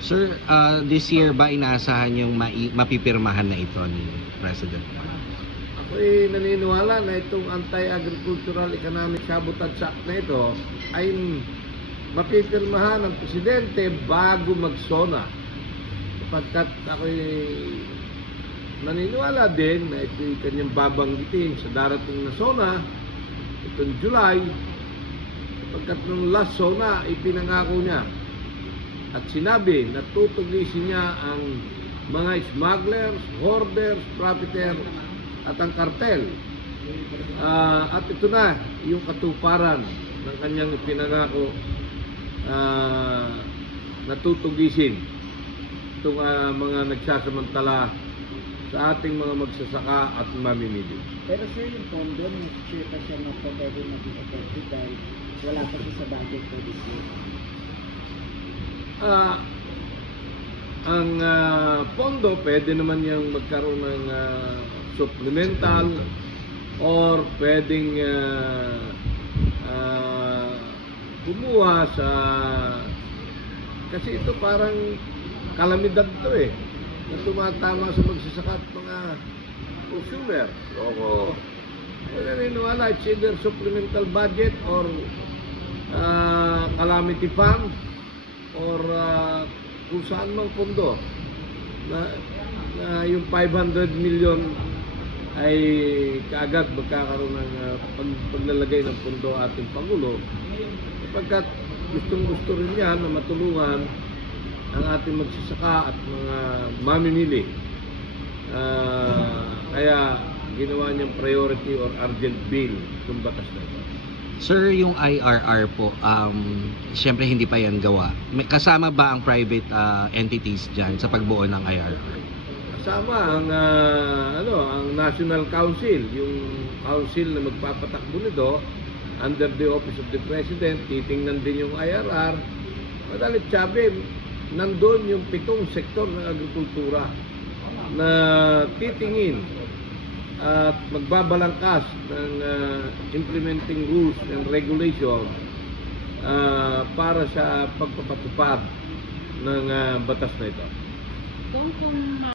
Sir, this year ba inaasahan yung mapipirmahan na ito ni President? Ako'y naniniwala na itong Anti-Agricultural Economic Sabotage Act na ito ay mapipirmahan ng Presidente bago mag-SONA. Sapagkat ako'y naniniwala din na ito'y kanyang babanggitin sa darating na SONA itong July, sapagkat nung last SONA ipinangako niya at sinabi na tutugisin niya ang mga smugglers, hoarders, profiteers at ang kartel. At ito na yung katuparan ng kanyang ipinangako na tutugisin itong mga nagsasamantala sa ating mga magsasaka at mamimili. Pero sir, yung pondo, sure pa siya na pwede maging effective dahil wala pa siya sa budget for this year. Ang pondo, pwede naman yung magkaroon ng supplemental or pwedeng kumuha sa... Kasi ito parang kalamidad to na tumatama sa magsasaka at mga consumer. So, naniniwala, it's either supplemental budget or calamity fund or kung saan mang pondo na yung 500 million ay kaagad magkakaroon ng paglalagay ng pondo ating Pangulo sapagkat gustong-gusto rin yan na matulungan ang ating magsasaka at mga mamimili. Kaya ginawa niyang priority or urgent bill kung batas na ito. Sir, yung IRR po, siyempre hindi pa yan gawa. Kasama ba ang private entities dyan sa pagbuo ng IRR? Kasama ang National Council, yung council na magpapatakbo nito under the Office of the President, titingnan din yung IRR. Madalit sabi, nandun yung 7 sektor ng agrikultura na titingin at magbabalangkas ng implementing rules and regulation para sa pagpapatupad ng batas na ito. Kung